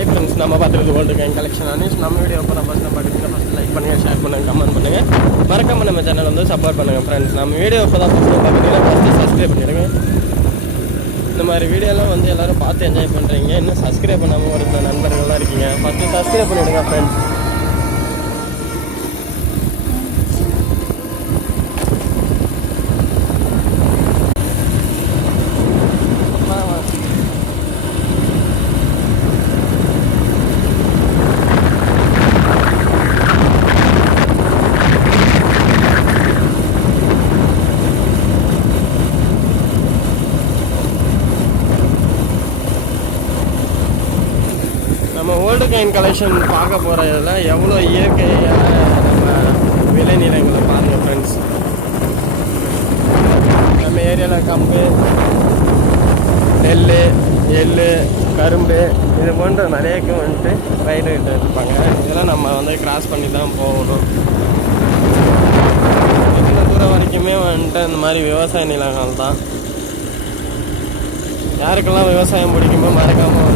Hi friends, நம்ம பார்த்துருக்கு world கைன் collection news. நம்ம வீடியோ அப்புறம் பார்த்தீங்கன்னா ஃபஸ்ட் லைக் பண்ணுங்கள், ஷேர் பண்ணுங்கள், கமெண்ட் பண்ணுங்கள், மறக்காமல் நம்ம சேனல் வந்து சப்போர்ட் பண்ணுங்கள் ஃப்ரெண்ட்ஸ். நம்ம வீடியோ இப்போ தான் பார்த்தீங்கன்னா ஃபஸ்ட்டு சப்ஸ்கிரைப் பண்ணிவிடுங்க. இந்த மாதிரி வீடியோலாம் வந்து எல்லோரும் பார்த்து என்ஜாய் பண்ணுறீங்க. இன்னும் சப்ஸ்கிரைப் பண்ணாமல் ஒரு சில நண்பர்கள்லாம் இருக்கீங்க, ஃபஸ்ட்டு சப்ஸ்கிரைப் பண்ணிவிடுங்க ஃப்ரெண்ட்ஸ். நம்ம ஓல்டு கைன் கலெக்ஷன் பார்க்க போகிறதுல எவ்வளோ இயற்கையான நம்ம விளைநிலங்களை பாருங்கள் ஃப்ரெண்ட்ஸ். நம்ம ஏரியாவில் கம்பு, நெல், எள், கரும்பு இது போன்ற நிறையக்கு வந்துட்டு பயிரிட்டு இருப்பாங்க. இதெல்லாம் நம்ம வந்து கிராஸ் பண்ணி தான் போகணும். இவ்வளோ தூரம் வரைக்குமே வந்துட்டு இந்த மாதிரி விவசாய நிலங்கள் தான். யாருக்கெல்லாம் விவசாயம் பிடிக்குமோ மறக்காமல்